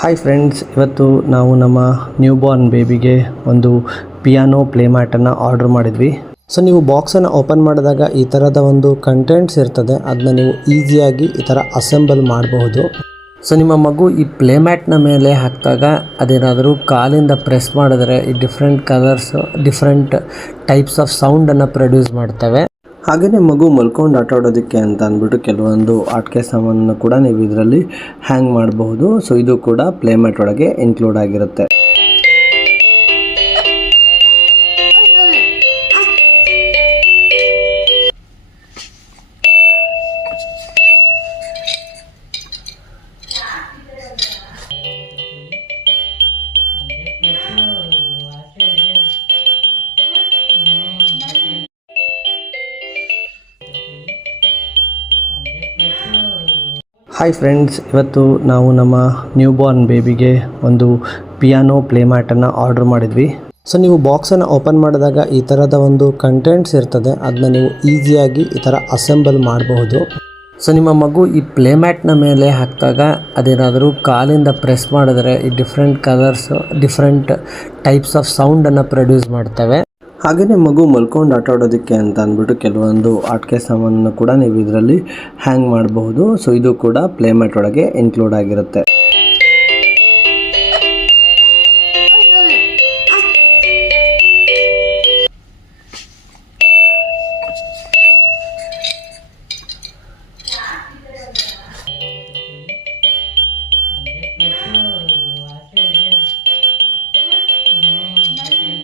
Hi friends, ಇವತ್ತು ನಾವು ನಮ್ಮ ನ್ಯೂ ಬಾರ್ನ್ ಬೇಬಿಗೆ ಒಂದು ಪಿಯಾನೋ ಪ್ಲೇ ಮ್ಯಾಟನ್ನು ಆರ್ಡರ್ ಮಾಡಿದ್ವಿ. ಸೊ ನೀವು ಬಾಕ್ಸನ್ನು ಓಪನ್ ಮಾಡಿದಾಗ ಈ ಥರದ ಒಂದು ಕಂಟೆಂಟ್ಸ್ ಇರ್ತದೆ, ಅದನ್ನ ನೀವು ಈಸಿಯಾಗಿ ಈ ಥರ ಅಸೆಂಬಲ್ ಮಾಡಬಹುದು. ಸೊ ನಿಮ್ಮ ಮಗು ಈ ಪ್ಲೇ ಮ್ಯಾಟ್ನ ಮೇಲೆ ಹಾಕಿದಾಗ ಅದೇನಾದರೂ ಕಾಲಿಂದ ಪ್ರೆಸ್ ಮಾಡಿದ್ರೆ ಈ different colours, different types of ಸೌಂಡನ್ನು ಪ್ರೊಡ್ಯೂಸ್ ಮಾಡ್ತವೆ. ಹಾಗೆಯೇ ಮಗು ಮಲ್ಕೊಂಡು ಆಟ ಆಡೋದಕ್ಕೆ ಅಂತ ಅಂದ್ಬಿಟ್ಟು ಕೆಲವೊಂದು ಆಟಿಕೆ ಸಾಮಾನನ್ನು ಕೂಡ ನೀವು ಇದರಲ್ಲಿ ಹ್ಯಾಂಗ್ ಮಾಡಬಹುದು. ಸೊ ಇದು ಕೂಡ ಪ್ಲೇ ಮ್ಯಾಟ್ ಒಳಗೆ ಇನ್ಕ್ಲೂಡ್ ಆಗಿರುತ್ತೆ. ಹಾಯ್ ಫ್ರೆಂಡ್ಸ್, ಇವತ್ತು ನಾವು ನಮ್ಮ ನ್ಯೂ ಬಾರ್ನ್ ಬೇಬಿಗೆ ಒಂದು ಪಿಯಾನೋ ಪ್ಲೇ ಮ್ಯಾಟನ್ನು ಆರ್ಡರ್ ಮಾಡಿದ್ವಿ. ಸೊ ನೀವು ಬಾಕ್ಸನ್ನು ಓಪನ್ ಮಾಡಿದಾಗ ಈ ಥರದ ಒಂದು ಕಂಟೆಂಟ್ಸ್ ಇರ್ತದೆ, ಅದನ್ನ ನೀವು ಈಸಿಯಾಗಿ ಈ ಥರ ಅಸೆಂಬಲ್ ಮಾಡಬಹುದು. ಸೊ ನಿಮ್ಮ ಮಗು ಈ ಪ್ಲೇ ಮ್ಯಾಟ್ನ ಮೇಲೆ ಹಾಕಿದಾಗ ಅದೇನಾದರೂ ಕಾಲಿಂದ ಪ್ರೆಸ್ ಮಾಡಿದ್ರೆ ಈ different colours, different types of ಸೌಂಡನ್ನು ಪ್ರೊಡ್ಯೂಸ್ ಮಾಡ್ತವೆ. ಹಾಗೆಯೇ ಮಗು ಮಲ್ಕೊಂಡು ಆಟ ಆಡೋದಕ್ಕೆ ಅಂತ ಅಂದ್ಬಿಟ್ಟು ಕೆಲವೊಂದು ಆಟಿಕೆ ಸಾಮಾನನ್ನು ಕೂಡ ನೀವು ಇದರಲ್ಲಿ ಹ್ಯಾಂಗ್ ಮಾಡಬಹುದು. ಸೊ ಇದು ಕೂಡ ಪ್ಲೇ ಮ್ಯಾಟ್ ಒಳಗೆ ಇನ್ಕ್ಲೂಡ್ ಆಗಿರುತ್ತೆ.